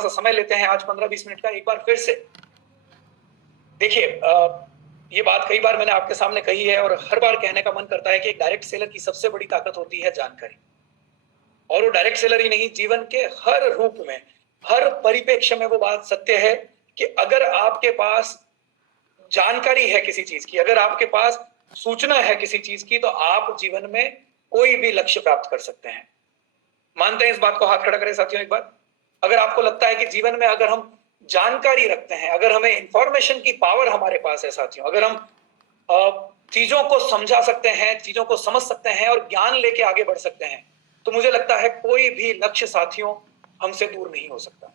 सा समय लेते हैं आज 15-20 मिनट का, एक बार फिर से देखिए। ये बात कई बार मैंने आपके सामने कही है और हर बार कहने का मन करता है कि एक डायरेक्ट सेलर की सबसे बड़ी ताकत होती है जानकारी। और वो डायरेक्ट सेलर ही नहीं, जीवन के हर रूप में, हर परिप्रेक्ष्य में वो बात सत्य है कि अगर आपके पास जानकारी है किसी चीज की, अगर आपके पास सूचना है किसी चीज की, तो आप जीवन में कोई भी लक्ष्य प्राप्त कर सकते हैं। मानते हैं इस बात को? हाथ खड़ा करें साथियों एक बार। अगर आपको लगता है कि जीवन में अगर हम जानकारी रखते हैं, अगर हमें इंफॉर्मेशन की पावर हमारे पास है साथियों, अगर हम चीजों को समझा सकते हैं, चीजों को समझ सकते हैं और ज्ञान लेके आगे बढ़ सकते हैं, तो मुझे लगता है कोई भी लक्ष्य साथियों हमसे दूर नहीं हो सकता।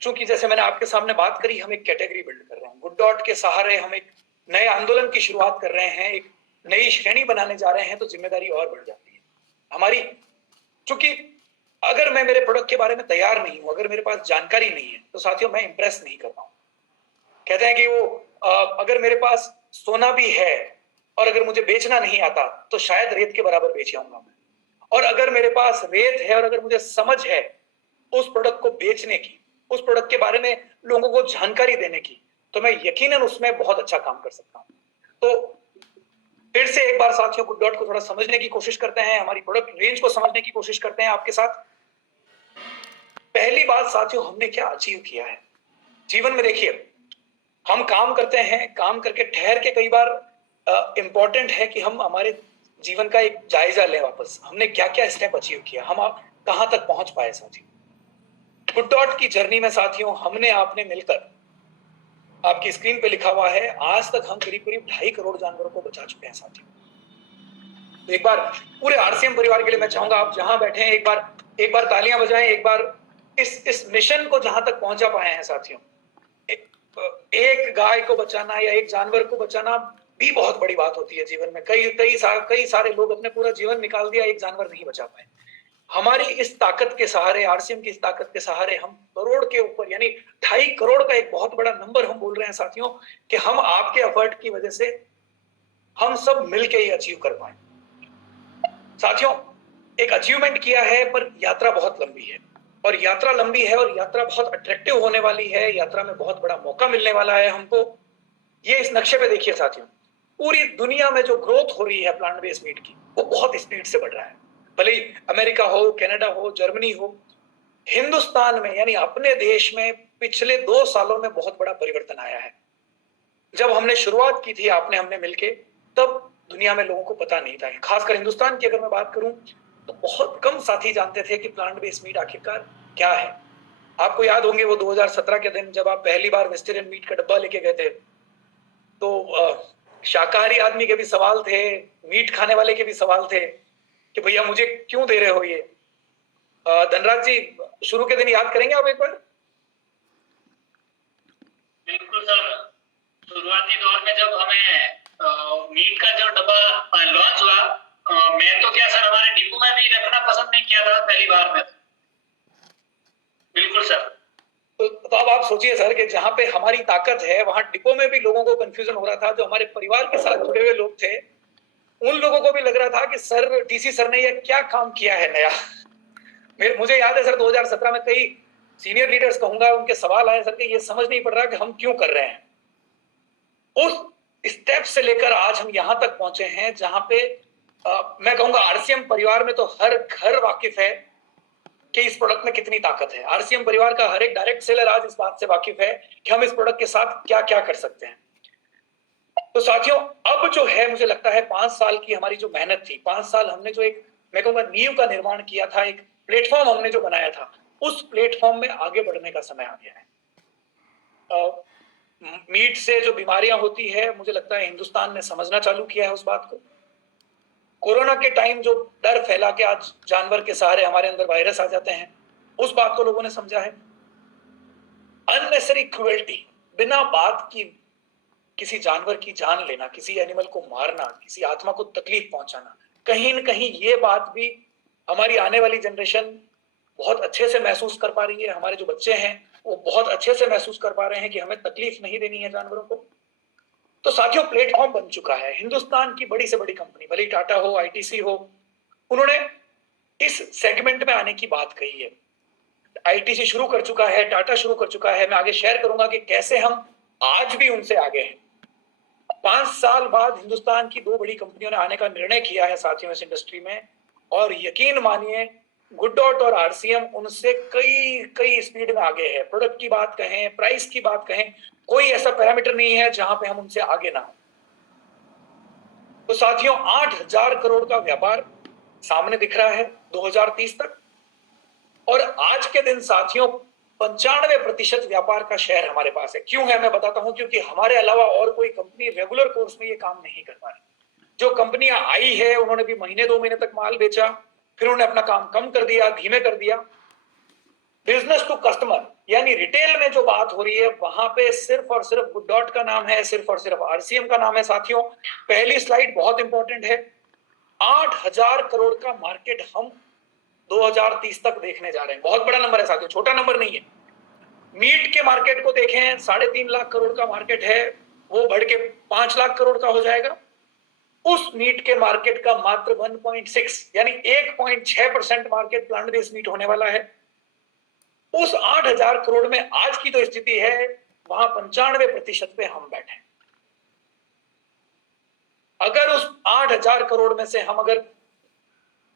चूंकि जैसे मैंने आपके सामने बात करी, हम एक कैटेगरी बिल्ड कर रहे हैं, गुड डॉट के सहारे हम एक नए आंदोलन की शुरुआत कर रहे हैं, एक नई श्रेणी बनाने जा रहे हैं, तो जिम्मेदारी और बढ़ जाती है हमारी। चूंकि अगर मैं मेरे प्रोडक्ट के बारे में तैयार नहीं हूं, अगर मेरे पास जानकारी नहीं है, तो साथियों मैं इंप्रेस नहीं कर पाऊं। कहते हैं कि वो अगर मेरे पास सोना भी है और अगर मुझे बेचना नहीं आता, तो शायद रेत के बराबर बेच आऊंगा मैं। और अगर मेरे पास रेत है और अगर मुझे समझ है उस प्रोडक्ट को बेचने की, उस प्रोडक्ट के बारे में लोगों को जानकारी देने की, तो मैं यकीनन उसमें बहुत अच्छा काम कर सकता हूं। तो फिर से एक बार साथियों गुड डॉट को थोड़ा समझने की कोशिश करते हैं, हमारी प्रोडक्ट रेंज को समझने की कोशिश करते हैं आपके साथ। पहली बात साथियों, हमने क्या अचीव किया है जीवन में? देखिए, हम काम करते हैं, काम करके ठहर के कई बार इंपॉर्टेंट है कि हम हमारे जीवन का एक जायजा लें वापस। हमने क्या क्या स्टेप अचीव किया, हम कहां तक पहुंच पाए साथियों। गुड डॉट की जर्नी में साथियों हमने आपने मिलकर, आपकी स्क्रीन पे लिखा हुआ है, आज तक हम करीब करीब 2.5 करोड़ जानवरों को बचा चुके हैं साथियों। तो एक बार पूरे आरसीएम परिवार के लिए मैं चाहूंगा आप जहां बैठे हैं एक बार तालियां बजाएं, एक बार इस मिशन को जहां तक पहुंचा पाए हैं साथियों। एक गाय को बचाना या एक जानवर को बचाना भी बहुत बड़ी बात होती है जीवन में। कई सारे लोग अपने पूरा जीवन निकाल दिया, एक जानवर नहीं बचा पाए। हमारी इस ताकत के सहारे, आरसीएम की इस ताकत के सहारे हम करोड़ के ऊपर, यानी 2.5 करोड़ का एक बहुत बड़ा नंबर हम बोल रहे हैं साथियों, कि हम आपके एफर्ट की वजह से हम सब मिलके ही अचीव कर पाए साथियों। एक अचीवमेंट किया है, पर यात्रा बहुत लंबी है, और यात्रा लंबी है और यात्रा बहुत अट्रैक्टिव होने वाली है। यात्रा में बहुत बड़ा मौका मिलने वाला है हमको। ये इस नक्शे पे देखिए साथियों, पूरी दुनिया में जो ग्रोथ हो रही है प्लांट बेस्ड मीट की, वो बहुत स्पीड से बढ़ रहा है। भले ही अमेरिका हो, कनाडा हो, जर्मनी हो, हिंदुस्तान में यानी अपने देश में पिछले 2 सालों में बहुत बड़ा परिवर्तन आया है। जब हमने शुरुआत की थी हमने मिलके, तब दुनिया में लोगों को पता नहीं था। खासकर हिंदुस्तान की अगर मैं बात करूं, तो बहुत कम साथी जानते थे कि प्लांट बेस्ड मीट आखिरकार क्या है। आपको याद होंगे वो 2017 के दिन जब आप पहली बार वेजिटेरियन मीट का डब्बा लेके गए थे, तो शाकाहारी आदमी के भी सवाल थे, मीट खाने वाले के भी सवाल थे कि भैया मुझे क्यों दे रहे हो ये। धनराज जी, शुरू के दिन याद करेंगे आप एक बार? बिल्कुल सर, शुरुआती दौर में जब हमें मीट का जो डब्बा लॉन्च हुआ, मैं तो क्या सर हमारे डिपो में भी रखना पसंद नहीं किया था पहली बार में। बिल्कुल सर। तो अब आप सोचिए सर कि जहां पे हमारी ताकत है, वहां डिपो में भी लोगों को कंफ्यूजन हो रहा था। जो हमारे परिवार के साथ जुड़े हुए लोग थे, उन लोगों को भी लग रहा था कि सर, डीसी सर ने ये क्या काम किया है नया। मुझे याद है सर 2017 में कई सीनियर लीडर्स कहूंगा, उनके सवाल आए सर कि ये समझ नहीं पड़ रहा कि हम क्यों कर रहे हैं। उस स्टेप से लेकर आज हम यहां तक पहुंचे हैं जहां पे मैं कहूंगा आरसीएम परिवार में तो हर घर वाकिफ है कि इस प्रोडक्ट में कितनी ताकत है। आरसीएम परिवार का हर एक डायरेक्ट सेलर आज इस बात से वाकिफ है कि हम इस प्रोडक्ट के साथ क्या क्या कर सकते हैं। तो साथियों, अब जो है मुझे लगता है 5 साल की हमारी जो मेहनत थी, 5 साल हमने जो एक मैं कहूंगा नींव का निर्माण किया था, एक प्लेटफॉर्म हमने जो बनाया था, उस प्लेटफॉर्म में आगे बढ़ने का समय आ गया है। मीट से जो बीमारियां होती है, मुझे लगता है हिंदुस्तान ने समझना चालू किया है उस बात को। कोरोना के टाइम जो डर फैला के आज जानवर के सहारे हमारे अंदर वायरस आ जाते हैं, उस बात को लोगों ने समझा है। अननेसेसरी क्रुएल्टी, बिना बात की किसी जानवर की जान लेना, किसी एनिमल को मारना, किसी आत्मा को तकलीफ पहुंचाना, कहीं न कहीं ये बात भी हमारी आने वाली जनरेशन बहुत अच्छे से महसूस कर पा रही है। हमारे जो बच्चे हैं वो बहुत अच्छे से महसूस कर पा रहे हैं कि हमें तकलीफ नहीं देनी है जानवरों को। तो साथियों, प्लेटफॉर्म बन चुका है। हिंदुस्तान की बड़ी से बड़ी कंपनी, भले टाटा हो, आईटीसी हो, उन्होंने इस सेगमेंट में आने की बात कही है। आईटीसी शुरू कर चुका है, टाटा शुरू कर चुका है। मैं आगे शेयर करूंगा कि कैसे हम आज भी उनसे आगे हैं। 5 साल बाद हिंदुस्तान की 2 बड़ी कंपनियों ने आने का निर्णय किया है साथियों इस इंडस्ट्री में, और यकीन मानिए गुड डॉट और आरसीएम उनसे कई कई स्पीड में आगे है। प्रोडक्ट की बात कहें, प्राइस की बात कहें, कोई ऐसा पैरामीटर नहीं है जहां पे हम उनसे आगे ना हो। तो साथियों 8,000 करोड़ का व्यापार सामने दिख रहा है 2030 तक, और आज के दिन साथियों 95% व्यापार का शेयर हमारे पास है। क्यों है मैं बताता हूं, क्योंकि हमारे अलावा और कोई कंपनी रेगुलर कोर्स में ये काम नहीं कर पा रही। जो कंपनियां आई है उन्होंने भी महीने 2 महीने तक माल बेचा, फिर उन्होंने अपना काम कम कर दिया, धीमे कर दिया। बिजनेस टू कस्टमर यानी रिटेल में जो बात हो रही है वहां पे सिर्फ और सिर्फ गुड डॉट का नाम है, सिर्फ और सिर्फ आरसीएम का नाम है। साथियों पहली स्लाइड बहुत इंपॉर्टेंट है। 8,000 करोड़ का मार्केट हम 2030 तक देखने जा रहे हैं। बहुत बड़ा नंबर है साथियों, छोटा नंबर नहीं है। मीट के मार्केट को देखें, 3.5 लाख करोड़ का मार्केट है, वो बढ़ के 5 लाख करोड़ का हो जाएगा। उस मीट के मार्केट का मात्र 1.6 यानी 1.6% मार्केट प्लांट बेस्ड मीट होने वाला है। उस 8,000 करोड़ में आज की जो स्थिति है वहां 95% पे हम बैठे। अगर उस 8,000 करोड़ में से हम अगर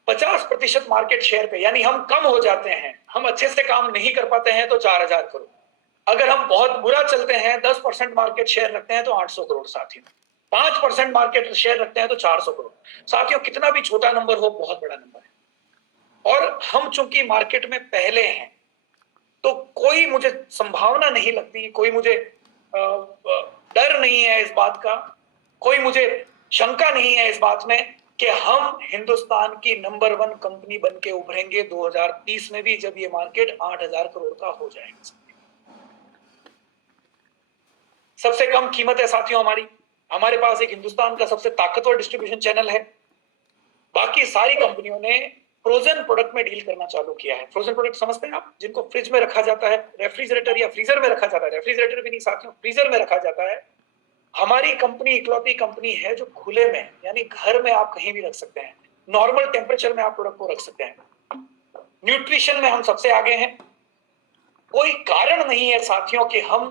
50% मार्केट शेयर पे यानी हम कम हो जाते हैं, हम अच्छे से काम नहीं कर पाते हैं, तो 4,000 करोड़। अगर हम बहुत बुरा चलते हैं, 10% मार्केट शेयर रखते हैं तो 800 करोड़ साथियों। 5% मार्केट शेयर रखते हैं तो 400 करोड़। साथियों कितना भी छोटा नंबर हो बहुत बड़ा नंबर है, और हम चूंकि मार्केट में पहले हैं तो कोई मुझे संभावना नहीं लगती, कोई मुझे डर नहीं है इस बात का, कोई मुझे शंका नहीं है इस बात में कि हम हिंदुस्तान की नंबर 1 कंपनी बन के उभरेंगे 2030 में भी, जब ये मार्केट 8,000 करोड़ का हो जाएगा। सबसे कम कीमत है साथियों हमारी, हमारे पास एक हिंदुस्तान का सबसे ताकतवर डिस्ट्रीब्यूशन चैनल है। बाकी सारी कंपनियों ने फ्रोजन प्रोडक्ट में डील करना चालू किया है। फ्रोजन प्रोडक्ट समझते हैं आप, जिनको फ्रिज में रखा जाता है, रेफ्रिजरेटर या फ्रीजर में रखा जाता है। रेफ्रिजरेटर भी नहीं साथियों, फ्रीजर में रखा जाता है। हमारी कंपनी इकलौती कंपनी है जो खुले में यानी घर में आप कहीं भी रख सकते हैं, नॉर्मल टेम्परेचर में आप प्रोडक्ट को रख सकते हैं। न्यूट्रिशन में हम सबसे आगे हैं। कोई कारण नहीं है साथियों कि हम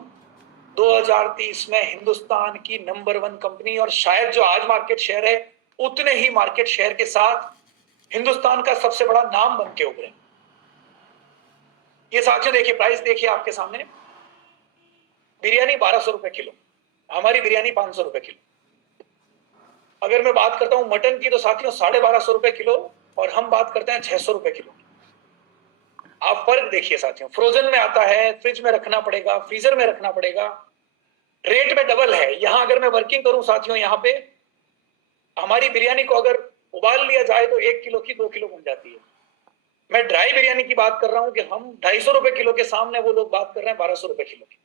2030 में हिंदुस्तान की नंबर 1 कंपनी, और शायद जो आज मार्केट शेयर है उतने ही मार्केट शेयर के साथ हिंदुस्तान का सबसे बड़ा नाम बन के उभरे। ये साथियों देखिए, प्राइस देखिए आपके सामने। बिरयानी 1200 रुपए किलो, हमारी बिरयानी 500 रुपए किलो। अगर मैं बात करता हूं मटन की तो साथियों 1250 रुपए किलो, और हम बात करते हैं 600 रुपए किलो। आप फर्क देखिए साथियों, फ्रोजन में आता है, फ्रिज में रखना पड़ेगा, फ्रीजर में रखना पड़ेगा, रेट में डबल है। यहां अगर मैं वर्किंग करूं साथियों, यहां पे हमारी बिरयानी को अगर उबाल लिया जाए तो 1 किलो की 2 किलो बन जाती है। मैं ड्राई बिरयानी की बात कर रहा हूं कि हम 250 रुपए किलो के सामने वो लोग बात कर रहे हैं 1200 रुपए किलो की।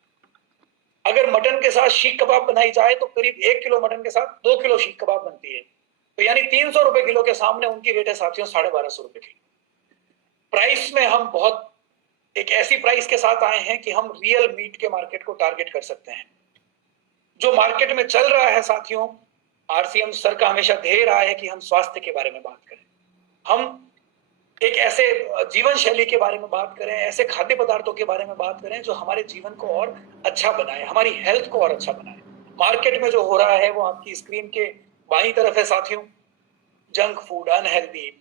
अगर मटन के साथ शीख कबाब बनाई जाए तो करीब 1 किलो मटन के साथ 2 किलो शीख कबाब बनती है, तो यानी 300 रुपए किलो के सामने उनकी रेट है साथियों 1250 रुपए किलो। प्राइस में हम बहुत एक ऐसी प्राइस के साथ आए हैं कि हम रियल मीट के मार्केट को टारगेट कर सकते हैं। जो मार्केट में चल रहा है साथियों, आरसीएम सर का हमेशा ध्येय रहा है कि हम स्वास्थ्य के बारे में बात करें, हम एक ऐसे जीवन शैली के बारे में बात करें, ऐसे खाद्य पदार्थों के बारे में बात करें जो हमारे जीवन को और अच्छा बनाए, हमारी हेल्थ को और अच्छा बनाए। मार्केट में जो हो रहा है वो आपकी स्क्रीन के बाईं तरफ है साथियों। जंक फूड, अनहेल्दी,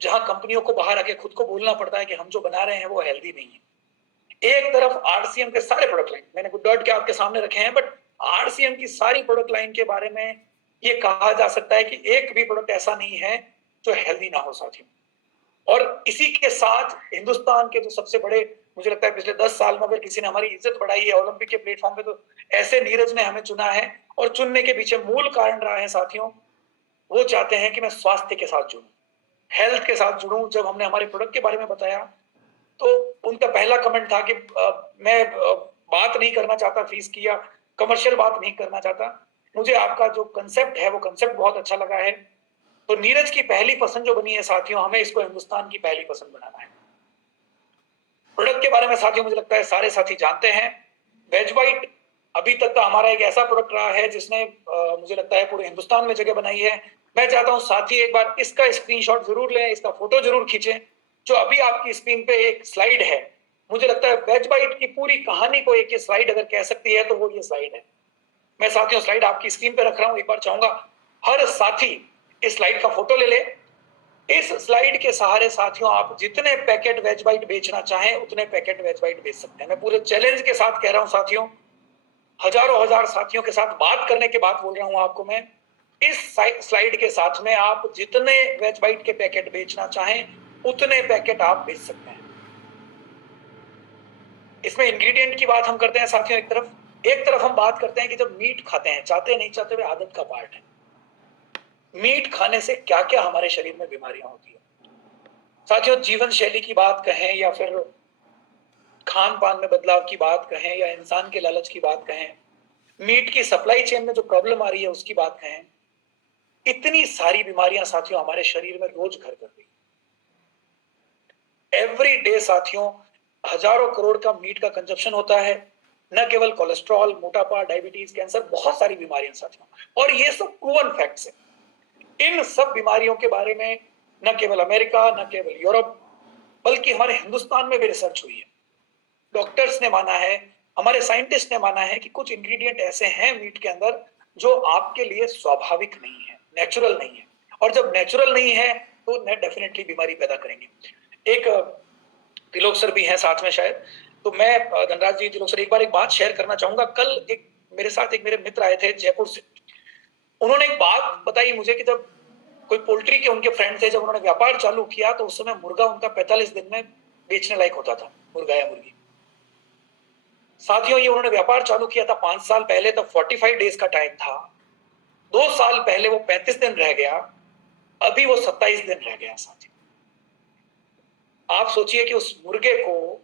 जहां कंपनियों को बाहर आके खुद को बोलना पड़ता है कि हम जो बना रहे हैं वो हेल्दी नहीं है। एक तरफ आरसीएम के सारे प्रोडक्ट लाइन मैंने गुड डॉट के आपके सामने रखे हैं, बट आरसीएम की सारी प्रोडक्ट लाइन के बारे में ये कहा जा सकता है कि एक भी प्रोडक्ट ऐसा नहीं है जो हेल्दी ना हो साथियों। और इसी के साथ हिंदुस्तान के जो सबसे बड़े, मुझे लगता है पिछले 10 साल में अगर किसी ने हमारी इज्जत बढ़ाई है ओलंपिक के प्लेटफॉर्म पे, तो ऐसे नीरज ने हमें चुना है। और चुनने के पीछे मूल कारण रहा है साथियों, वो चाहते हैं कि मैं स्वास्थ्य के साथ जुड़ूं, हेल्थ के साथ जुड़ूं। जब हमने हमारे प्रोडक्ट के बारे में बताया तो उनका पहला कमेंट था कि मैं बात नहीं करना चाहता फीस की या कमर्शियल बात नहीं करना चाहता, मुझे आपका जो कंसेप्ट है वो कंसेप्ट बहुत अच्छा लगा है। तो नीरज की पहली पसंद जो बनी है साथियों, हमें इसको हिंदुस्तान की पहली पसंद बनाना है। प्रोडक्ट के बारे में साथियों मुझे लगता है सारे साथी जानते हैं। वेज बाइट अभी तक का हमारा एक ऐसा प्रोडक्ट रहा है जिसने मुझे लगता है पूरे हिंदुस्तान में जगह बनाई है। मैं चाहता हूं साथी एक बार इसका स्क्रीनशॉट जरूर लें, इसका फोटो जरूर खींचें, जो अभी आपकी स्क्रीन पे एक स्लाइड है, मुझे लगता है वेज बाइट की पूरी कहानी को एक ये स्लाइड अगर कह सकती है तो वो ये स्लाइड है। मैं साथियों स्लाइड आपकी स्क्रीन पे रख रहा हूं, एक बार चाहूंगा हर साथी इस स्लाइड का फोटो ले ले। इस स्लाइड के सहारे साथियों आप जितने पैकेट वेज बाइट बेचना चाहें उतने पैकेट वेज बाइट बेच सकते हैं। मैं पूरे चैलेंज के साथ कह रहा हूं साथियों, हजारों हजार साथियों के साथ बात करने के बाद बोल रहा हूं आपको मैं, इस स्लाइड के साथ में आप जितने वेज बाइट के पैकेट बेचना चाहें उतने पैकेट आप बेच सकते हैं। इसमें इंग्रेडिएंट की बात हम करते हैं साथियों, एक तरफ हम बात करते हैं कि जब मीट खाते हैं, चाहते नहीं चाहते हुए आदत का पार्ट है, मीट खाने से क्या क्या हमारे शरीर में बीमारियां होती है। साथियों जीवन शैली की बात कहें या फिर खान पान में बदलाव की बात कहें या इंसान के लालच की बात कहें, मीट की सप्लाई चेन में जो प्रॉब्लम आ रही है उसकी बात कहें, इतनी सारी बीमारियां साथियों हमारे शरीर में रोज घर कर रही है। एवरी डे साथियों हजारों करोड़ का मीट का कंजप्शन होता है। न केवल कोलेस्ट्रॉल, मोटापा, डायबिटीज, कैंसर, बहुत सारी बीमारियां साथियों, और ये सब प्रूवन फैक्ट्स है। इन सब बीमारियों के बारे में न केवल अमेरिका, न केवल यूरोप, बल्कि हमारे हिंदुस्तान में भी रिसर्च हुई है। डॉक्टर्स ने माना है, हमारे साइंटिस्ट ने माना है कि कुछ इंग्रेडिएंट ऐसे हैं मीट के अंदर जो आपके लिए स्वाभाविक नहीं है, नेचुरल नहीं है, और जब नेचुरल नहीं है तो डेफिनेटली बीमारी पैदा करेंगे। एक तिलोक सर भी हैं साथ में शायद, तो मैं धनराज जी, तिलोक सर, एक बार एक बात शेयर करना चाहूंगा। कल एक मेरे साथ एक मेरे मित्र आए थे जयपुर से, उन्होंने एक बात बताई मुझे कि जब कोई पोल्ट्री के उनके फ्रेंड थे, जब उन्होंने व्यापार चालू किया तो उस समय मुर्गा उनका 45 दिन में बेचने लायक होता था, मुर्गा या मुर्गी। साथियों ये उन्होंने व्यापार चालू किया था 5 साल पहले, तब 45 डेज का टाइम था। 2 साल पहले वो 35 दिन रह गया, अभी वो 27 दिन रह गया। साथियों आप सोचिए कि उस मुर्गे को,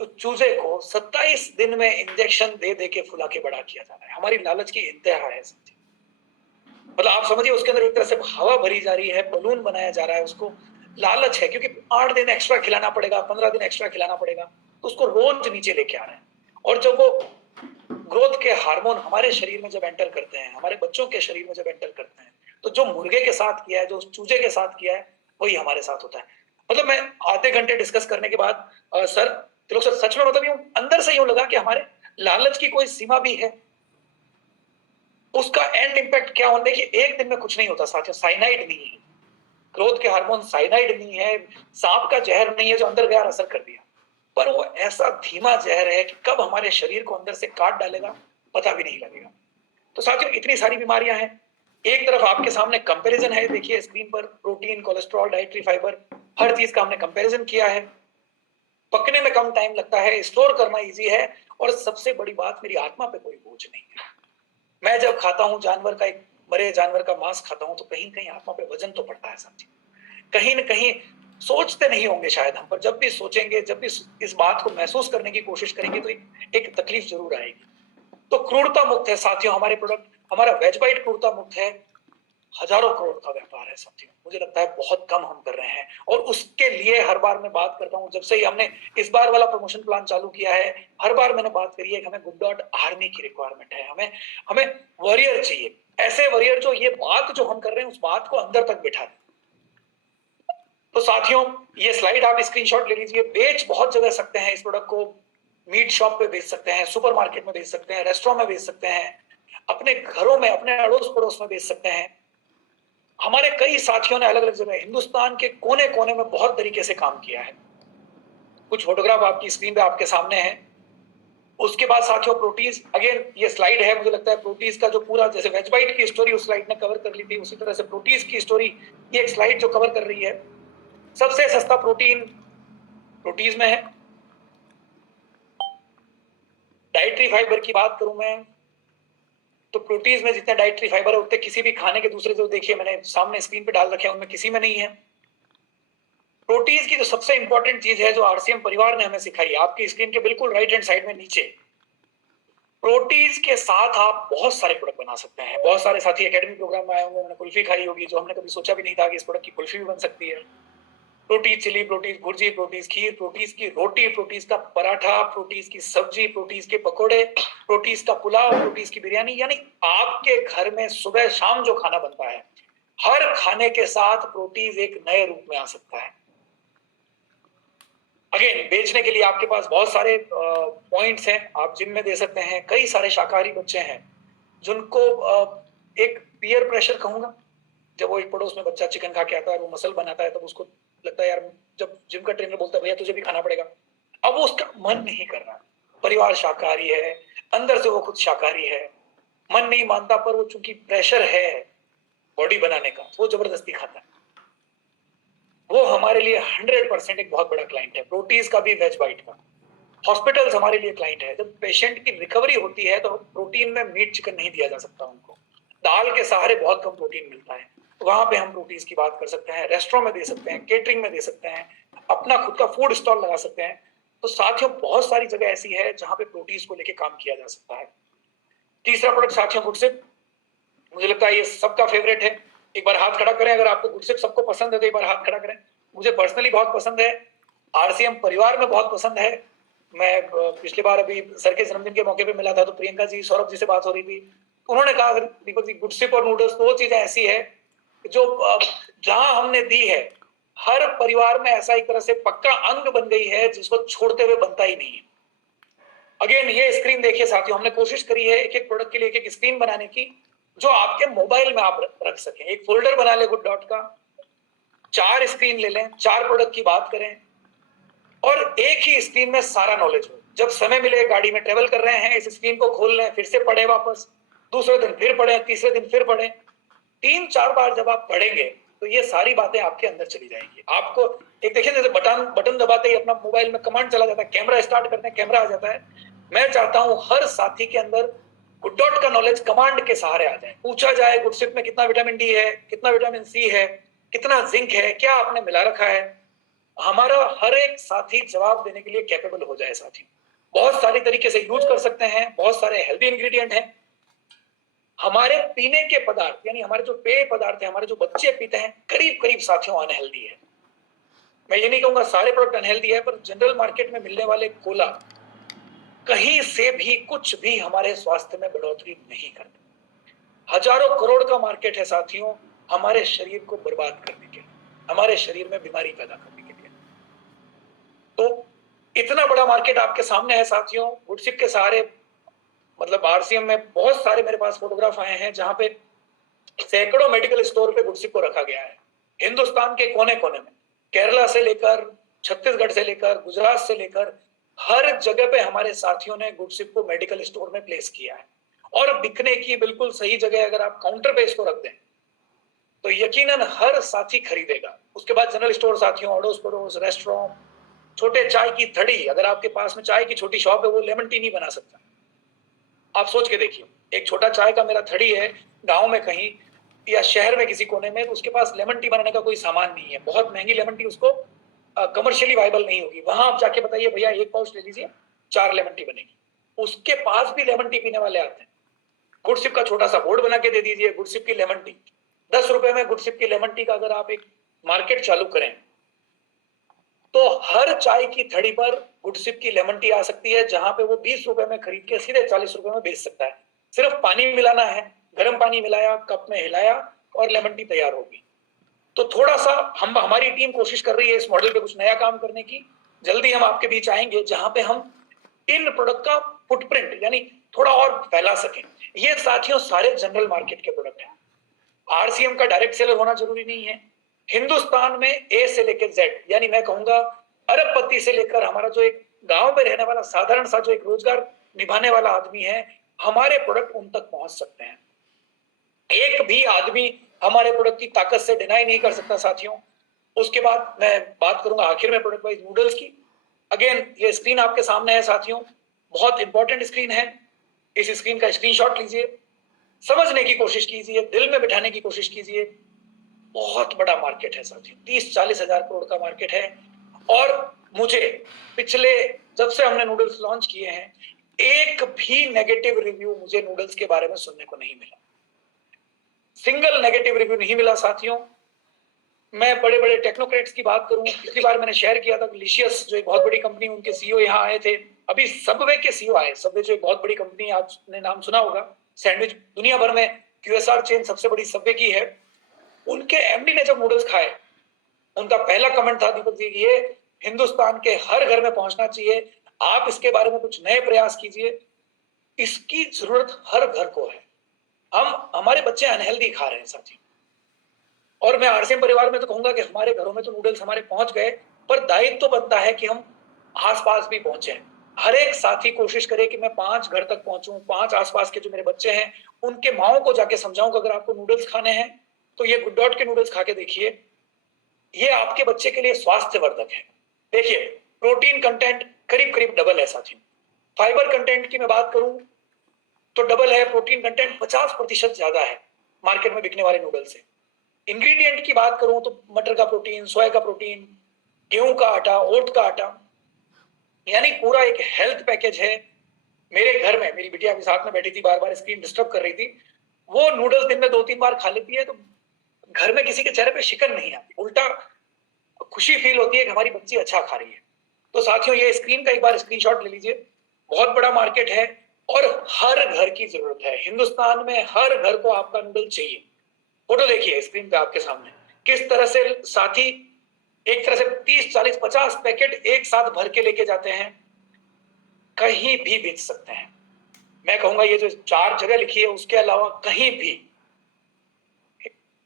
उस चूजे को 27 दिन में इंजेक्शन दे दे के फुला के बड़ा किया जा रहा है। हमारी लालच की इंतहा है साथियों। मतलब आप समझिए उसके अंदर एक तरह से हवा भरी जा रही है, बलून बनाया जा रहा है, उसको लालच है क्योंकि 8 दिन एक्स्ट्रा खिलाना पड़ेगा, 15 दिन एक्स्ट्रा खिलाना पड़ेगा, तो उसको रोज नीचे लेके आ रहे हैं। और जब वो ग्रोथ के हार्मोन हमारे शरीर में जब एंटर करते हैं, हमारे बच्चों के शरीर में जब एंटर करते हैं, तो जो मुर्गे के साथ किया है, जो चूजे के साथ किया है, वही हमारे साथ होता है। मतलब मैं आधे घंटे डिस्कस करने के बाद सर, तिलोक सर, सच में मतलब यूं अंदर से यूं लगा कि हमारे लालच की कोई सीमा भी है, उसका एंड इंपैक्ट क्या होने। देखिए एक दिन में कुछ नहीं होता साथियों, साइनाइड नहीं है, ग्रोथ के हार्मोन साइनाइड नहीं है, सांप का जहर नहीं है जो अंदर गया और असर कर दिया, पर वो ऐसा धीमा जहर है कि कब हमारे शरीर को अंदर से काट डालेगा पता भी नहीं लगेगा। तो साथियों इतनी सारी बीमारियां हैं। एक तरफ आपके सामने कंपैरिजन है, देखिए स्क्रीन पर, प्रोटीन, कोलेस्ट्रॉल, डाइटरी फाइबर, हर चीज का हमने कंपैरिजन किया है। पकने में कम टाइम लगता है, स्टोर करना इजी है, और सबसे बड़ी बात, मेरी आत्मा पे कोई बोझ नहीं है। मैं जब खाता हूं जानवर का, एक मरे जानवर का मांस खाता हूं, तो कहीं कहीं आत्मा पे वजन तो पड़ता है साथी। कहीं ना कहीं सोचते नहीं होंगे शायद हम, पर जब भी सोचेंगे, जब भी इस बात को महसूस करने की कोशिश करेंगे तो एक तकलीफ जरूर आएगी। तो क्रूरता मुक्त है साथियों हमारे प्रोडक्ट, हमारा वेज बाइट क्रूरता मुक्त है। हजारों करोड़ का व्यापार है साथियों, मुझे लगता है बहुत कम हम कर रहे हैं, और उसके लिए हर बार मैं बात करता हूं, जब से ही हमने इस बार वाला प्रमोशन प्लान चालू किया है, हर बार मैंने बात करी है कि हमें गुड डॉट आर्मी की रिक्वायरमेंट है, हमें हमें वॉरियर चाहिए, ऐसे वॉरियर जो ये बात जो हम कर रहे हैं उस बात को अंदर तक बिठा दें। तो साथियों ये स्लाइड आप स्क्रीनशॉट ले लीजिए। बेच बहुत जगह सकते हैं इस प्रोडक्ट को, मीट शॉप पे बेच सकते हैं, सुपरमार्केट में बेच सकते हैं, रेस्टोरेंट में बेच सकते हैं, अपने घरों में, अपने अड़ोस पड़ोस में बेच सकते हैं। हमारे कई साथियों ने अलग अलग जगह हिंदुस्तान के कोने कोने में बहुत तरीके से काम किया है। कुछ फोटोग्राफ आपकी स्क्रीन पे आपके सामने है। उसके बाद साथियों प्रोटीज, अगेन ये स्लाइड है, मुझे लगता है प्रोटीज का जो पूरा, जैसे वेज बाइट की स्टोरी उस स्लाइड ने कवर कर ली थी, उसी तरह से प्रोटीज की स्टोरी ये एक स्लाइड जो कवर कर रही है। सबसे सस्ता प्रोटीन प्रोटीज में है। डाइटरी फाइबर की बात करूं मैं, तो प्रोटीज में जितने डाइटरी फाइबर है उतने किसी भी खाने के दूसरे, जो देखिए मैंने सामने स्क्रीन पे डाल रखे हैं, उनमें किसी में नहीं है। प्रोटीज की जो सबसे इंपॉर्टेंट चीज है जो आरसीएम परिवार ने हमें सिखाई है, आपकी स्क्रीन के बिल्कुल राइट हैंड साइड में नीचे, प्रोटीज के साथ आप बहुत सारे प्रोडक्ट बना सकते हैं। बहुत सारे साथी एकेडमी प्रोग्राम में आए होंगे, उन्होंने कुल्फी खाई होगी, जो हमने कभी सोचा भी नहीं था कि इस प्रोडक्ट की कुल्फी भी बन सकती है। प्रोटीज चिली, प्रोटीज भुर्जी, प्रोटीज खीर, प्रोटीज की रोटी, प्रोटीज का पराठा, प्रोटीज की सब्जी, प्रोटीज के पकोड़े, प्रोटीज का पुलाव, प्रोटीज की बिरयानी, यानी आपके घर में सुबह शाम जो खाना बनता है, हर खाने के साथ प्रोटीज एक नए रूप में आ सकता है। अगेन बेचने के लिए आपके पास बहुत सारे पॉइंट्स हैं, आप जिम में दे सकते हैं। कई सारे शाकाहारी बच्चे हैं जिनको एक पीयर प्रेशर कहूंगा, जब वो एक पड़ोस में बच्चा चिकन खा के आता है, वो मसल बनाता है, तब उसको लगता है यार, जब जिम का ट्रेनर बोलता है भैया तुझे भी खाना पड़ेगा, अब वो उसका मन नहीं कर रहा। परिवार शाकाहारी है, अंदर से वो खुद शाकाहारी है, मन नहीं मानता, पर वो चूंकि प्रेशर है बॉडी बनाने का, वो जबरदस्ती खाता है। वो हमारे लिए 100% एक बहुत बड़ा क्लाइंट है, प्रोटीज का भी, वेज बाइट का। हॉस्पिटल्स हमारे लिए क्लाइंट है। जब पेशेंट की रिकवरी होती है तो प्रोटीन में मीट चिकन नहीं दिया जा सकता उनको, दाल के सहारे बहुत कम प्रोटीन मिलता है, वहां पे हम प्रोटीज की बात कर सकते हैं। रेस्टोरेंट में दे सकते हैं, केटरिंग में दे सकते हैं, अपना खुद का फूड स्टॉल लगा सकते हैं। तो साथियों बहुत सारी जगह ऐसी है जहां पे प्रोटीज को लेके काम किया जा सकता है। तीसरा प्रोडक्ट साथियों गुडसिप, मुझे लगता है ये सबका फेवरेट है। एक बार हाथ खड़ा करें अगर आपको गुडसिप सबको पसंद है तो एक बार हाथ खड़ा करें। मुझे पर्सनली बहुत पसंद है, आरसीएम परिवार में बहुत पसंद है। मैं पिछली बार अभी सर के जन्मदिन के मौके पे मिला था तो प्रियंका जी, सौरभ जी से बात हो रही थी, उन्होंने कहा दीपक जी गुडसिप और नूडल्स दो चीजें ऐसी है जो जहां हमने दी है हर परिवार में ऐसा एक तरह से पक्का अंग बन गई है जिसको छोड़ते हुए बनता ही नहीं है। अगेन ये स्क्रीन देखिए साथियों, हमने कोशिश करी है एक एक प्रोडक्ट के लिए एक एक स्क्रीन बनाने की जो आपके मोबाइल में आप रख सकें। एक फोल्डर बना ले गुड डॉट का, 4 स्क्रीन ले लें, 4 प्रोडक्ट की बात करें और एक ही स्क्रीन में सारा नॉलेज हो। जब समय मिले, गाड़ी में ट्रेवल कर रहे हैं, इस स्क्रीन को खोल लें, फिर से पढ़े वापस, दूसरे दिन फिर पढ़ें, तीसरे दिन फिर पढ़ें। 3-4 बार जब आप पढ़ेंगे तो ये सारी बातें आपके अंदर चली जाएंगी। आपको एक देखिए जैसे बटन दबाते ही अपना मोबाइल में कमांड चला जाता है, कैमरा स्टार्ट करते हैं कैमरा आ जाता है। मैं चाहता हूं हर साथी के अंदर गुड डॉट का नॉलेज कमांड के सहारे आ जाए। पूछा जाए गुडसिप में कितना विटामिन डी है, कितना विटामिन सी है, कितना जिंक है, क्या आपने मिला रखा है, हमारा हर एक साथी जवाब देने के लिए कैपेबल हो जाए। साथी बहुत सारी तरीके से यूज कर सकते हैं, बहुत सारे हेल्दी इंग्रेडिएंट हैं। हमारे पीने के पदार्थ यानी हमारे जो पेय पदार्थ हैं, हमारे जो बच्चे पीते हैं, करीब करीब साथियों अनहेल्दी है। मैं ये नहीं कहूंगा सारे प्रोडक्ट अनहेल्दी है, पर जनरल मार्केट में मिलने वाले कोला कहीं से भी कुछ भी हमारे स्वास्थ्य में बढ़ोतरी नहीं करते। हजारों करोड़ का मार्केट है साथियों हमारे शरीर को बर्बाद करने के लिए, हमारे शरीर में बीमारी पैदा करने के लिए। तो इतना बड़ा मार्केट आपके सामने है साथियों। गुडसिप के सहारे मतलब आरसीएम में बहुत सारे मेरे पास फोटोग्राफ आए हैं जहां पे सैकड़ों मेडिकल स्टोर पे गुडसिप को रखा गया है। हिंदुस्तान के कोने कोने में, केरला से लेकर छत्तीसगढ़ से लेकर गुजरात से लेकर हर जगह पे हमारे साथियों ने गुडसिप को मेडिकल स्टोर में प्लेस किया है। और बिकने की बिल्कुल सही जगह अगर आप काउंटर पे इसको रख दें तो यकीनन हर साथी खरीदेगा। उसके बाद जनरल स्टोर साथियों, अड़ोस पड़ोस, रेस्टोरेंट, छोटे चाय की धड़ी, अगर आपके पास में चाय की छोटी शॉप है वो लेमन टी नहीं बना सकता। आप सोच के देखिए, एक छोटा चाय का मेरा धड़ी है गांव में कहीं या शहर में किसी कोने में, उसके पास लेमन टी बनाने का कोई सामान नहीं है, बहुत महंगी लेमन टी उसको कमर्शियली वायबल नहीं होगी। वहां आप जाके बताइए भैया 1 पाउच ले लीजिए, 4 लेमन टी बनेगी। उसके पास भी लेमन टी पीने वाले आते हैं। गुडसिप का छोटा सा बोर्ड बना के दे दीजिए, गुडसिप की लेमन टी, 10 रुपए में गुडसिप की लेमन टी का अगर आप एक मार्केट चालू करें तो हर चाय की थड़ी पर गुडसिप की लेमन टी आ सकती है, जहां पे वो 20 रुपए में खरीद के सीधे 40 रुपए में बेच सकता है। सिर्फ पानी मिलाना है, गर्म पानी मिलाया, कप में हिलाया और लेमन टी तैयार होगी। तो थोड़ा सा हमारी टीम कोशिश कर रही है इस मॉडल पे कुछ नया काम करने की। जल्दी हम आपके बीच आएंगे जहां पे हम इन प्रोडक्ट का फुटप्रिंट यानी थोड़ा और फैला सकें। ये साथियों सारे जनरल मार्केट के प्रोडक्ट हैं। आरसीएम का डायरेक्ट सेलर होना जरूरी नहीं है। हिंदुस्तान में ए से लेकर जेड यानी मैं कहूंगा अरबपति से लेकर हमारा जो एक गांव में रहने वाला साधारण सा जो एक रोजगार निभाने वाला आदमी है, हमारे प्रोडक्ट उन तक पहुंच सकते हैं। एक भी आदमी हमारे प्रोडक्ट की ताकत से डिनाई नहीं कर सकता साथियों। उसके बाद मैं बात करूंगा आखिर में प्रोडक्ट वाइज नूडल्स की। अगेन ये स्क्रीन आपके सामने है साथियों, बहुत इंपॉर्टेंट स्क्रीन है। इस स्क्रीन का स्क्रीनशॉट लीजिए, समझने की कोशिश कीजिए, दिल में बिठाने की कोशिश कीजिए। बहुत बड़ा मार्केट है साथियों, 30-40 हजार करोड़ का मार्केट है। और मुझे पिछले जब से हमने नूडल्स लॉन्च किए हैं एक भी नेगेटिव रिव्यू मुझे नूडल्स के बारे में सुनने को नहीं मिला, सिंगल नेगेटिव रिव्यू नहीं मिला साथियों। मैं बड़े बड़े टेक्नोक्रेट्स की बात करूं, पिछली बार मैंने शेयर किया था लिशियस जो एक बहुत बड़ी कंपनी, उनके सीईओ यहाँ आए थे। अभी सबवे के सीईओ आए, सबवे जो एक बहुत बड़ी कंपनी, आपने नाम सुना होगा, सैंडविच दुनिया भर में क्यूएसआर चेन सबसे बड़ी सबवे की है। उनके एमडी ने जब नूडल्स खाए, उनका पहला कमेंट था दीपक जी ये हिंदुस्तान के हर घर में पहुंचना चाहिए। आप इसके बारे में कुछ नए प्रयास कीजिए, इसकी जरूरत हर घर को है। हमारे बच्चे अनहेल्दी खा रहे हैं साथी, और मैं आरसीएम परिवार में तो कहूंगा कि हमारे घरों में तो नूडल्स हमारे पहुंच गए, पर दायित्व तो बनता है कि हम आसपास भी पहुंचे। हर एक साथी कोशिश करे कि मैं 5 घर तक पहुंचूं, 5 आसपास के जो मेरे बच्चे हैं उनके माओं को जाके समझाऊं कि अगर आपको नूडल्स खाने हैं तो ये गुड डॉट के नूडल्स खा के देखिए, ये आपके बच्चे के लिए स्वास्थ्यवर्धक है। देखिए, प्रोटीन कंटेंट करीब करीब डबल है साथियों। फाइबर कंटेंट की मैं बात करूं तो डबल है, प्रोटीन कंटेंट 50% ज्यादा है मार्केट में बिकने वाले नूडल्स से। इंग्रेडिएंट की बात करूं तो मटर का प्रोटीन, सोया का प्रोटीन, गेहूं का आटा, ओट का आटा, यानी पूरा एक हेल्थ पैकेज है। मेरे घर में मेरी बिटिया भी साथ में बैठी थी, बार बार स्क्रीन डिस्टर्ब कर रही थी। वो नूडल्स दिन में 2-3 बार खा लेती है तो घर में किसी के चेहरे पे शिकन नहीं आती, उल्टा खुशी फील होती है कि हमारी बच्ची अच्छा खा रही है। तो साथियों, ये स्क्रीन का एक बार स्क्रीनशॉट ले लीजिए। बहुत बड़ा मार्केट है और हर घर की जरूरत है। हिंदुस्तान में हर घर को आपका नूडल चाहिए। फोटो देखिए स्क्रीन पे आपके सामने, किस तरह से साथी एक तरह से 30, 40, 50 पैकेट एक साथ भर के लेके जाते हैं, कहीं भी बेच सकते हैं। मैं कहूंगा ये जो 4 जगह लिखी है उसके अलावा कहीं भी।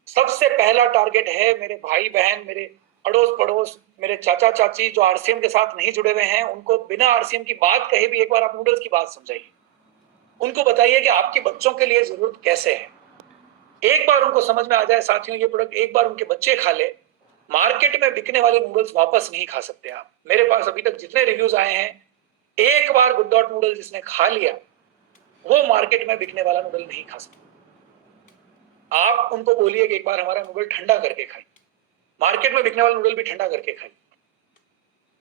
सबसे पहला टारगेट है मेरे भाई बहन, मेरे अड़ोस पड़ोस, मेरे चाचा चाची जो आरसीएम के साथ नहीं जुड़े हुए हैं, उनको बिना आरसीएम की बात कहे भी एक बार आप नूडल्स की बात समझाइए। उनको बताइए कि आपके बच्चों के लिए जरूरत कैसे है। एक बार उनको समझ में आ जाए साथियों, ये प्रोडक्ट एक बार उनके बच्चे खा ले, मार्केट में बिकने वाले नूडल्स वापस नहीं खा सकते आप। मेरे पास अभी तक जितने रिव्यूज आए हैं, एक बार गुड डॉट नूडल जिसने खा लिया वो मार्केट में बिकने वाला नूडल नहीं खा सकता। आप उनको बोलिए कि एक बार हमारा नूडल ठंडा करके खाइए, मार्केट में बिकने वाला नूडल भी ठंडा करके खाइए।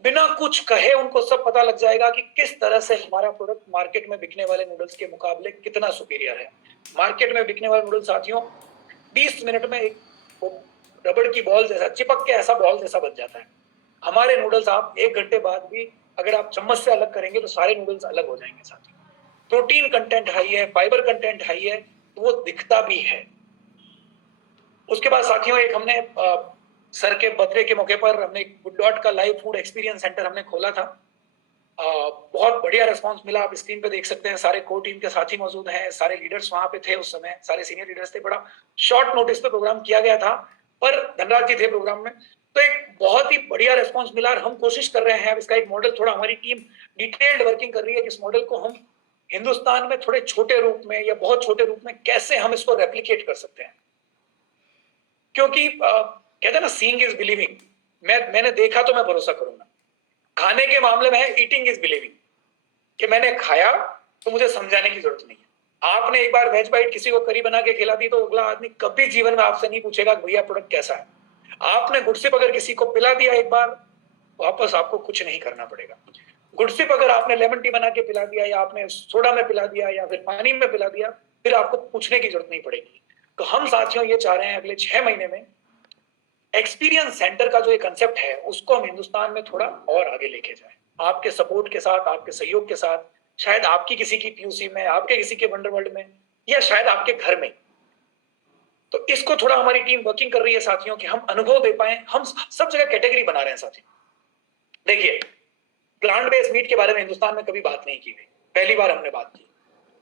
बिना कुछ कहे उनको सब पता लग जाएगा कि किस तरह से हमारा प्रोडक्ट मार्केट में बिकने वाले नूडल्स के मुकाबले कितना सुपीरियर है। मार्केट में बिकने वाले नूडल साथियों 20 मिनट में एक रबड़ की बॉल जैसा चिपक के ऐसा बॉल जैसा बन जाता है। हमारे नूडल्स आप 1 घंटे बाद भी अगर आप चम्मच से अलग करेंगे तो सारे नूडल्स अलग हो जाएंगे साथियों। प्रोटीन कंटेंट हाई है, फाइबर कंटेंट हाई है, तो वो दिखता भी है। उसके बाद साथियों एक हमने सर के बर्थडे के मौके पर हमने गुड डॉट का लाइव फूड एक्सपीरियंस सेंटर हमने खोला था। बहुत बढ़िया रिस्पांस मिला, आप स्क्रीन पे देख सकते हैं। सारे कोर टीम के साथी मौजूद हैं, सारे लीडर्स वहां पे थे उस समय, सारे सीनियर लीडर्स थे। बड़ा शॉर्ट नोटिस पे प्रोग्राम किया गया था, पर धनराज जी थे प्रोग्राम में, तो एक बहुत ही बढ़िया रिस्पांस मिला। और हम कोशिश कर रहे हैं, अब इसका एक मॉडल थोड़ा हमारी टीम डिटेल्ड वर्किंग कर रही है कि इस मॉडल को हम हिंदुस्तान में थोड़े छोटे रूप में या बहुत छोटे रूप में कैसे हम इसको रेप्लिकेट कर सकते हैं। क्योंकि कहते हैं ना, सीइंग इज बिलीविंग। मैंने देखा तो मैं भरोसा करूंगा। खाने के मामले में है ईटिंग इज बिलीविंग, कि मैंने खाया तो मुझे समझाने की जरूरत नहीं है। आपने एक बार वेज बाइट किसी को करी बना के खिला दी तो अगला आदमी कभी जीवन में आपसे नहीं पूछेगा भैया प्रोडक्ट कैसा है। आपने गुडसिप अगर किसी को पिला दिया एक बार, वापस आपको कुछ नहीं करना पड़ेगा। गुडसिप अगर आपने लेमन टी बना के पिला दिया, या आपने सोडा में पिला दिया, या फिर पानी में पिला दिया, फिर आपको पूछने की जरूरत नहीं पड़ेगी। तो हम साथियों ये चाह रहे हैं अगले 6 महीने में एक्सपीरियंस सेंटर का जो एक कंसेप्ट है उसको हम हिंदुस्तान में थोड़ा और आगे लेके जाएं। आपके सपोर्ट के साथ, आपके सहयोग के साथ, शायद आपकी किसी की पीयूसी में, आपके किसी के वंडरवर्ल्ड में, या शायद आपके घर में। तो इसको थोड़ा हमारी टीम वर्किंग कर रही है साथियों कि हम अनुभव दे पाए। हम सब जगह कैटेगरी बना रहे हैं साथियों। देखिए, प्लांट बेस्ड मीट के बारे में हिंदुस्तान में कभी बात नहीं की गई, पहली बार हमने बात की।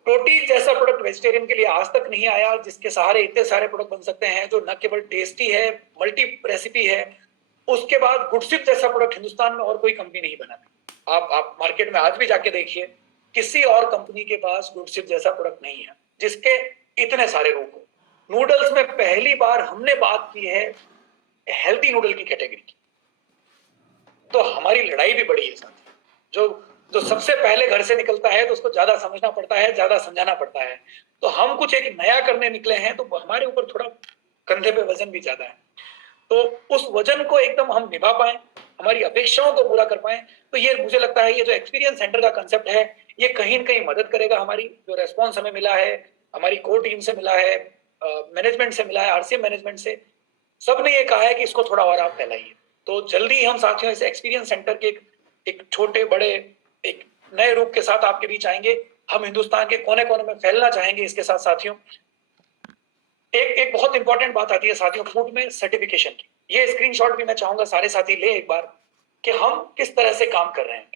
प्रोटीन जैसा प्रोडक्ट वेजिटेरियन के लिए आज तक नहीं आया, जिसके सहारे इतने सारे प्रोडक्ट बन सकते हैं, जो न केवल टेस्टी है, मल्टी रेसिपी है। उसके बाद गुडसिप जैसा प्रोडक्ट हिंदुस्तान में और कोई कंपनी नहीं बना। आप मार्केट में आज भी जाके देखिए, किसी और कंपनी के पास गुडसिप जैसा प्रोडक्ट नहीं है जिसके इतने सारे रूप हो। नूडल्स में पहली बार हमने बात की है हेल्थी नूडल की कैटेगरी की, तो हमारी लड़ाई भी बड़ी है साथ। जो सबसे पहले घर से निकलता है तो उसको ज्यादा समझना पड़ता है, ज्यादा समझाना पड़ता है। तो हम कुछ एक नया करने निकले हैं, तो हमारे ऊपर थोड़ा कंधे पे वजन भी ज्यादा है। तो उस वजन को एकदम हम निभा पाए, हमारी अपेक्षाओं को पूरा कर पाए, तो ये मुझे लगता है ये जो एक्सपीरियंस सेंटर का कंसेप्ट है, ये कहीं न कहीं मदद करेगा। हमारी जो रेस्पॉन्स हमें मिला है, हमारी कोर टीम से मिला है, मैनेजमेंट से मिला है, आरसीएम मैनेजमेंट से, सबने ये कहा है कि इसको थोड़ा और आप फैलाइए। तो जल्दी हम साथियों इस एक्सपीरियंस सेंटर के एक छोटे बड़े एक नए रूप के साथ आपके बीच आएंगे। हम हिंदुस्तान के कोने कोने में फैलना चाहेंगे। इसके साथ साथियों एक बहुत इंपॉर्टेंट बात आती है साथियों, फूड में सर्टिफिकेशन की। ये स्क्रीनशॉट भी मैं चाहूंगा सारे साथी ले एक बार, कि हम किस तरह से काम कर रहे हैं।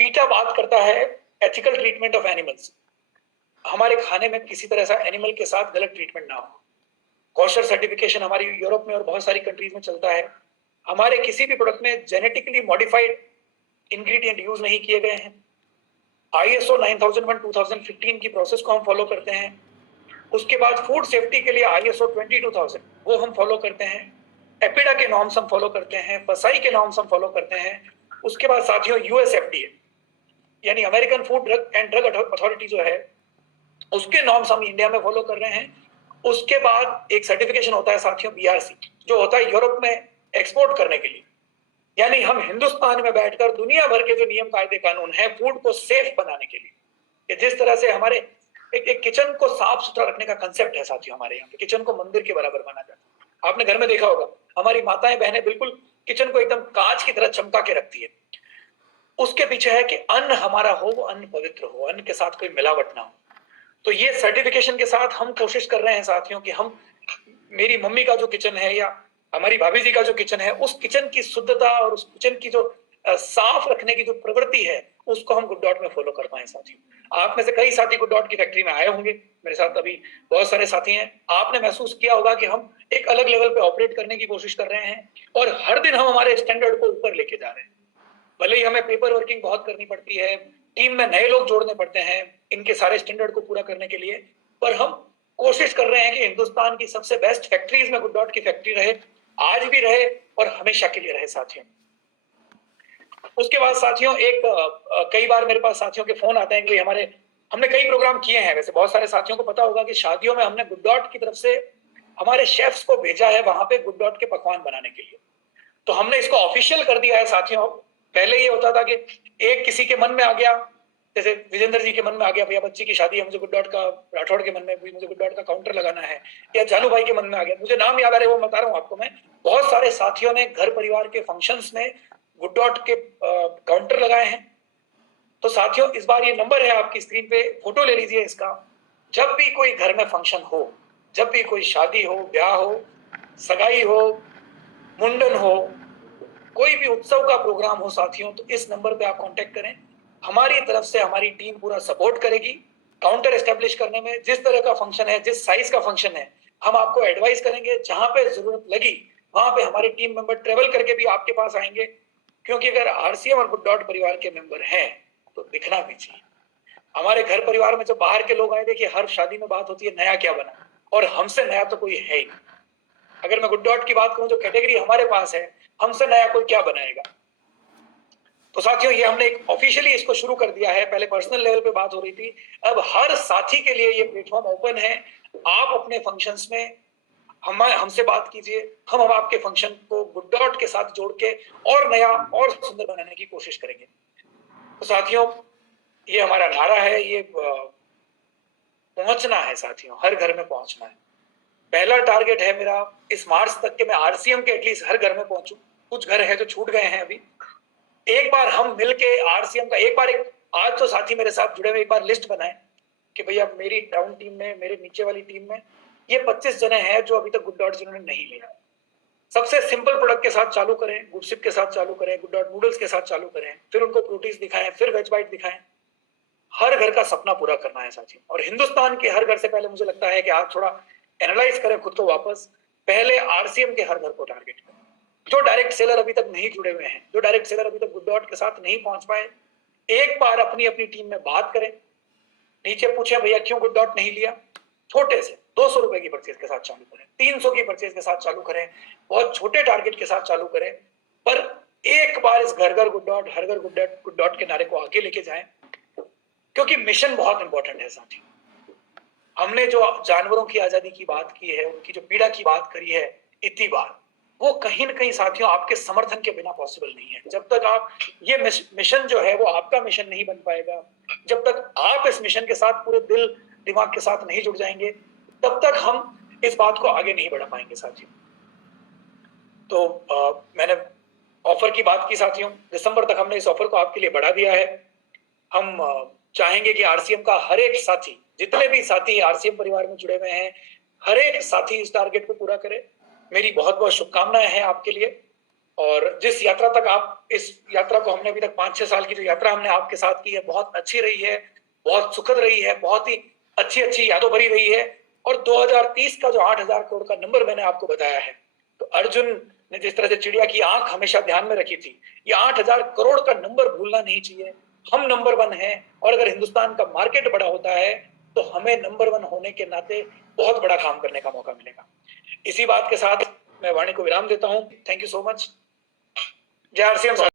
पीटा बात करता है एथिकल ट्रीटमेंट ऑफ एनिमल्स, हमारे खाने में किसी तरह से एनिमल के साथ गलत ट्रीटमेंट ना हो। कॉशर सर्टिफिकेशन हमारी यूरोप में और बहुत सारी कंट्रीज में चलता है। हमारे किसी भी प्रोडक्ट में जेनेटिकली मॉडिफाइड इंग्रेडिएंट यूज नहीं किए गए हैं। ISO 9001 2015 की प्रोसेस को हम फॉलो करते हैं। उसके बाद फूड सेफ्टी के लिए ISO 22000 वो हम फॉलो करते हैं। एपिडा के नॉर्म्स हम फॉलो करते हैं, फसाई के नॉर्म्स हम फॉलो करते हैं। उसके बाद साथियों USFDA यानी American food drug and drug authority जो है उसके नॉर्म्स हम इंडिया में फॉलो कर रहे हैं। उसके बाद एक सर्टिफिकेशन होता है साथियों BRC, जो होता है यूरोप में एक्सपोर्ट करने के लिए। यानी हम हिंदुस्तान में बैठकर दुनिया भर के जो नियम कायदे कानून है फूड को सेफ बनाने के लिए, कि जिस तरह से हमारे एक किचन को साफ सुथरा रखने का कंसेप्ट है साथियों, हमारे यहाँ पे किचन को मंदिर के बराबर माना जाता है। आपने घर में देखा होगा हमारी माताएं बहनें बिल्कुल किचन को एकदम कांच की तरह चमका के रखती है। उसके पीछे है कि अन्न हमारा हो, वो अन्न पवित्र हो, अन्न के साथ कोई मिलावट ना हो। तो ये सर्टिफिकेशन के साथ हम कोशिश कर रहे हैं साथियों कि हम, मेरी मम्मी का जो किचन है या हमारी भाभी जी का जो किचन है, उस किचन की शुद्धता और उस किचन की जो साफ रखने की जो प्रवृत्ति है उसको हम गुड डॉट में फॉलो कर पाए साथियों। आप में से कई साथी गुड डॉट की फैक्ट्री में आए होंगे, मेरे साथ अभी बहुत सारे साथी हैं। आपने महसूस किया होगा कि हम एक अलग लेवल पे ऑपरेट करने की कोशिश कर रहे हैं और हर दिन हम हमारे स्टैंडर्ड को ऊपर लेके जा रहे हैं। भले ही हमें पेपर वर्किंग बहुत करनी पड़ती है, टीम में नए लोग जोड़ने पड़ते हैं इनके सारे स्टैंडर्ड को पूरा करने के लिए, पर हम कोशिश कर रहे हैं कि हिंदुस्तान की सबसे बेस्ट फैक्ट्रीज में गुड डॉट की फैक्ट्री रहे, आज भी रहे और हमेशा के लिए रहे साथियों। उसके बाद साथियों कई बार मेरे पास साथियों के फोन आते हैं कि हमने कई प्रोग्राम किए हैं। वैसे बहुत सारे साथियों को पता होगा कि शादियों में हमने गुड डॉट की तरफ से हमारे शेफ्स को भेजा है वहां पे गुड डॉट के पकवान बनाने के लिए। तो हमने इसको ऑफिशियल कर दिया है साथियों। पहले ये होता था कि एक किसी के मन में आ गया, जैसे विजेंद्र जी के मन में आ गया भैया बच्ची की शादी है, मुझे गुड डॉट का, राठौड़ के मन में भी मुझे गुड डॉट का काउंटर लगाना है, या जानू भाई के मन में आ गया, मुझे नाम याद आ रहे वो बता रहा हूँ आपको मैं। बहुत सारे साथियों ने घर परिवार के फंक्शंस में गुड डॉट के काउंटर लगाए हैं। तो साथियों इस बार ये नंबर है आपकी स्क्रीन पे, फोटो ले लीजिए इसका। जब भी कोई घर में फंक्शन हो, जब भी कोई शादी हो, ब्याह हो, सगाई हो, मुंडन हो, कोई भी उत्सव का प्रोग्राम हो साथियों, तो इस नंबर पे आप कांटेक्ट करें। हमारी तरफ से हमारी टीम पूरा सपोर्ट करेगी काउंटर एस्टेब्लिश करने में। जिस तरह का फंक्शन है, जिस साइज का फंक्शन है, हम आपको एडवाइस करेंगे। जहां पे जरूरत लगी वहां पे हमारे टीम मेंबर ट्रेवल करके भी आपके पास आएंगे, क्योंकि अगर RCM और गुड डॉट परिवार के मेंबर हैं तो दिखना भी चाहिए। हमारे घर परिवार में जब बाहर के लोग आए, देखिए हर शादी में बात होती है नया क्या बना, और हमसे नया तो कोई है ही। अगर मैं गुड डॉट की बात करूं, जो कैटेगरी हमारे पास है, हमसे नया कोई क्या बनाएगा। तो साथियों ये हमने एक ऑफिशियली इसको शुरू कर दिया है। पहले पर्सनल लेवल पे बात हो रही थी, अब हर साथी के लिए ये प्लेटफॉर्म ओपन है। आप अपने फंक्शंस में हमसे बात कीजिए, हम आपके फंक्शन को गुड डॉट के साथ जोड़ के और नया और सुंदर बनाने की कोशिश करेंगे। तो साथियों ये हमारा नारा है, ये पहुंचना है साथियों, हर घर में पहुंचना है। पहला टारगेट है मेरा इस मार्च तक के मैं RCM के एटलीस्ट हर घर में पहुंचूं। कुछ घर है जो छूट गए हैं अभी। एक बार हम मिलके RCM का आज तो साथी मेरे साथ जुड़े हुए एक बार लिस्ट बनाए कि भैया मेरी डाउन टीम में, मेरे नीचे वाली टीम में ये 25 जने हैं जो अभी तक गुड डॉट जिन्होंने नहीं लिया। सबसे सिंपल प्रोडक्ट के साथ चालू करें, गुडसिप के साथ चालू करें, गुड डॉट नूडल्स के साथ चालू करें, फिर उनको प्रोटीज दिखाएं, फिर वेज बाइट दिखाएं। हर घर का सपना पूरा करना है साथियों, और हिंदुस्तान के हर घर से पहले मुझे लगता है कि आप थोड़ा एनालाइज करें खुद को वापस। पहले RCM के हर घर को टारगेट करें। जो डायरेक्ट सेलर अभी तक नहीं जुड़े हुए हैं, जो डायरेक्ट सेलर अभी तक गुड डॉट के साथ नहीं पहुंच पाए, एक बार अपनी अपनी टीम में बात करें, नीचे पूछे भैया क्यों गुड डॉट नहीं लिया। छोटे से 200 रुपए की परचेज के साथ चालू करें, 300 की परचेज के साथ चालू करें, बहुत छोटे टारगेट के साथ चालू करें, पर एक बार इस घर घर गुड डॉट, हर घर गुड डॉट के नारे को आगे लेके जाएं, क्योंकि मिशन बहुत इंपॉर्टेंट है साथियों। हमने जो जानवरों की आजादी की बात की है, उनकी जो पीड़ा की बात करी है इतनी बार, वो कहीं ना कहीं साथियों आपके समर्थन के बिना पॉसिबल नहीं है। जब तक आप ये मिशन जो है वो आपका मिशन नहीं बन पाएगा, जब तक आप इस मिशन के साथ पूरे दिल दिमाग के साथ नहीं जुड़ जाएंगे, तब तक हम इस बात को आगे नहीं बढ़ा पाएंगे साथियों। तो मैंने ऑफर की बात की साथियों, दिसंबर तक हमने इस ऑफर को आपके लिए बढ़ा दिया है। हम चाहेंगे कि RCM का हर एक साथी, जितने भी साथी RCM परिवार में जुड़े हुए हैं, हर एक साथी इस टारगेट को पूरा करे। मेरी बहुत बहुत शुभकामनाएं हैं आपके लिए। और जिस यात्रा तक आप इस यात्रा को हमने अभी तक 5-6 साल की जो यात्रा हमने आपके साथ की है, बहुत अच्छी रही है, बहुत सुखद रही है, बहुत ही अच्छी यादों भरी रही है। और 2030 का जो 8,000 करोड़ का नंबर मैंने आपको बताया है, तो अर्जुन ने जिस तरह से चिड़िया की आंख हमेशा ध्यान में रखी थी, ये 8,000 करोड़ का नंबर भूलना नहीं चाहिए। हम नंबर 1 हैं, और अगर हिंदुस्तान का मार्केट बड़ा होता है तो हमें नंबर 1 होने के नाते बहुत बड़ा काम करने का मौका मिलेगा। इसी बात के साथ मैं वाणी को विराम देता हूं। Thank you so much. जय आरसीएम।